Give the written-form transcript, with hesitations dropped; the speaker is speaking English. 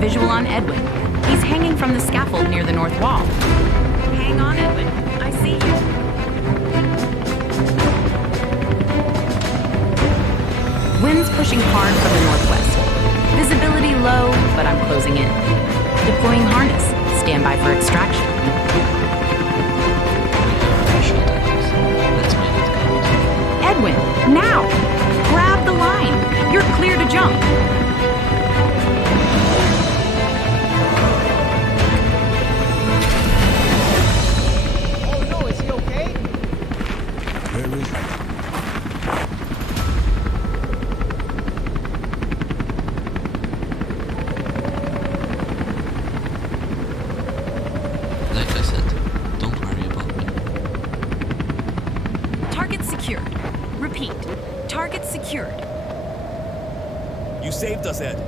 Visual on Edwin. He's hanging from the scaffold near the north wall. Hang on, Edwin. I see you. Wind's pushing hard from the northwest. Visibility low, but I'm closing in. Deploying harness. Stand by for extraction. Edwin, now! Grab the line. You're clear to jump. Oh no, is he okay? Where is he? Like I said, don't worry about me. Target secured. Repeat. Target secured. You saved us, Ed.